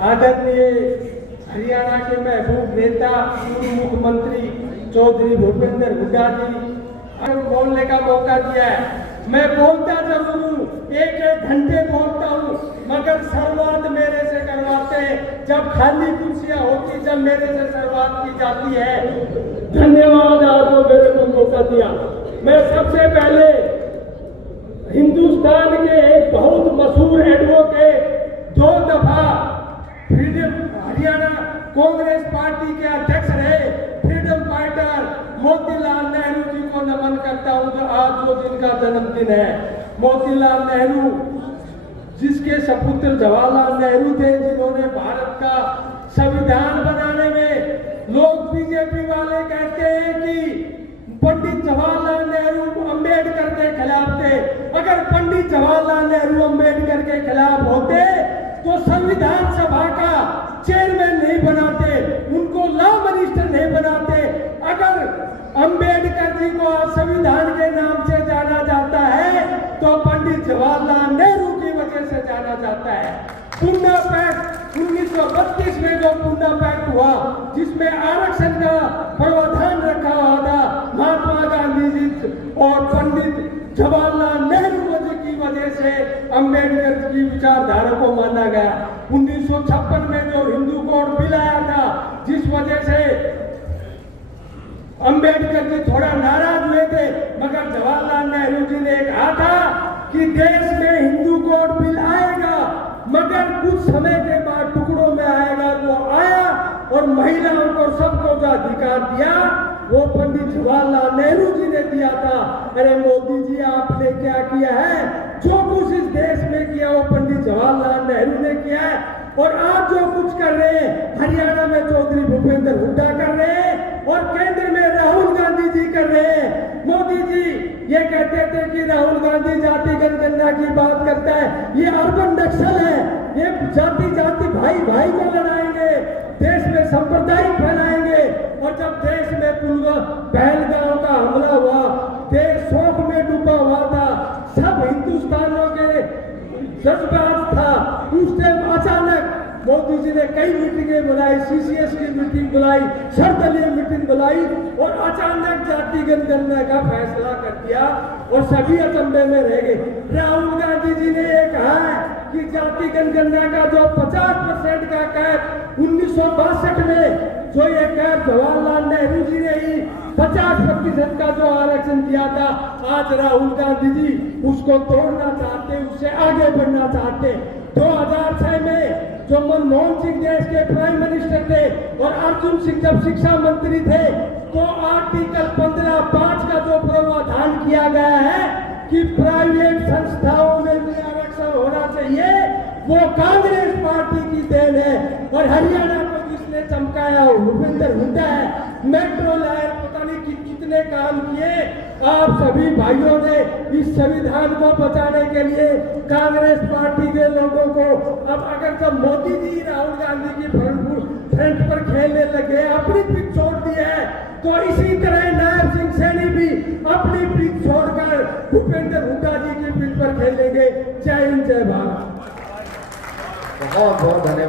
आदरणीय हरियाणा के महबूब नेता पूर्व मुख्यमंत्री चौधरी भूपेंद्र हुड्डा जी बोलने का मौका दिया है। मैं बोलता जरूर हूँ, एक एक घंटे बोलता हूँ, मगर शुरुआत मेरे से करवाते हैं। जब खाली कुर्सियां होती, जब मेरे से शुरुआत की जाती है। धन्यवाद आज मेरे को मौका दिया। मैं सबसे पहले हिंदुस्तान के एक बहुत मशहूर एडवोकेट, 2 दफा फ्रीडम हरियाणा कांग्रेस पार्टी के अध्यक्ष रहे, फ्रीडम फाइटर मोतीलाल नेहरू जी को नमन करता हूं। जो आज वो जिनका जन्मदिन है, मोतीलाल नेहरू जिसके सपुत्र जवाहरलाल नेहरू थे, जिन्होंने भारत का संविधान बनाने में, लोग बीजेपी वाले कहते हैं कि पंडित जवाहरलाल नेहरू अंबेडकर के खिलाफ थे। अगर पंडित जवाहरलाल नेहरू अंबेडकर के खिलाफ होते तो संविधान सभा का चेयरमैन नहीं बनाते, उनको लॉ मिनिस्टर नहीं बनाते। अगर अंबेडकर जी को संविधान के नाम से जाना जाता है तो पंडित जवाहरलाल नेहरू की वजह से जाना जाता है। पूना पैक्ट 1932 में जो पूना पैक्ट हुआ, जिसमें आरक्षण का प्रावधान रखा हुआ था, महात्मा गांधी जी और पंडित जवाहरलाल नेहरू जी की वजह से अंबेडकर की विचारधारा को माना गया। 1956 में जो हिंदू कोड बिल आया था, जिस वजह से अंबेडकर जी थोड़ा नाराज हुए थे, मगर जवाहरलाल नेहरू जी ने कहा था कि देश में हिंदू कोड बिल आएगा, मगर कुछ समय के बाद टुकड़ों में आएगा। वो आया और महिलाओं को सबको जो अधिकार दिया वो पंडित जवाहरलाल नेहरू जी ने दिया था। अरे मोदी जी, आपने क्या किया है? जो कुछ इस देश में किया वो पंडित जवाहरलाल नेहरू ने किया है। और आप जो कुछ कर रहे हैं, हरियाणा में चौधरी भूपेंद्र हुड्डा कर रहे हैं और केंद्र में राहुल गांधी जी कर रहे हैं। मोदी जी ये कहते थे कि राहुल गांधी जाति जनगणना की बात करता है, ये अर्बन नक्सल है, ये जाति जाति भाई भाई को लड़ाएंगे, देश में सांप्रदायिक फैलाएंगे। और जब देश में पहलगाम का हमला हुआ, देश शोक में डूबा हुआ था, सब हिंदुस्तानियों के जज्बात था, उस टाइम अचानक मोदी जी ने कई मीटिंगें बुलाई, सीसीएस की मीटिंग बुलाई, सर्वदलीय मीटिंग बुलाई और अचानक जाति जनगणना का फैसला कर दिया और सभी अचंभे में रह गए। राहुल गांधी जी ने ये कहा है कि जाति जनगणना का जो 50% का कैद 1962 में जो ये कैद जवाहरलाल नेहरू जी ने ही 50% का जो आरक्षण दिया था, आज राहुल गांधी जी उसको तोड़ना चाहते, उससे आगे बढ़ना चाहते। 2006 में जो मनमोहन सिंह देश के प्राइम मिनिस्टर थे और अर्जुन सिंह जब शिक्षा मंत्री थे, तो आर्टिकल 15(5) का जो प्रावधान किया गया है कि प्राइवेट संस्थाओं में भी आरक्षण होना चाहिए, वो कांग्रेस पार्टी की देन है। और हरियाणा को जिसने चमकाया वो भूपेंद्र हुड्डा है। मेट्रो लाइन पता नहीं कितने काम किए। आप सभी भाइयों ने इस संविधान को बचाने के लिए कांग्रेस पार्टी के लोगों को, अब अगर जब मोदी जी राहुल गांधी की फ्रंट पर खेलने लगे, अपनी पिच छोड़ दी है, तो इसी तरह नायब सिंह सैनी भी अपनी पिच छोड़कर भूपेंद्र हुड्डा जी की पिच पर खेलेंगे। जय हिंद, जय भारत। बहुत बहुत धन्यवाद।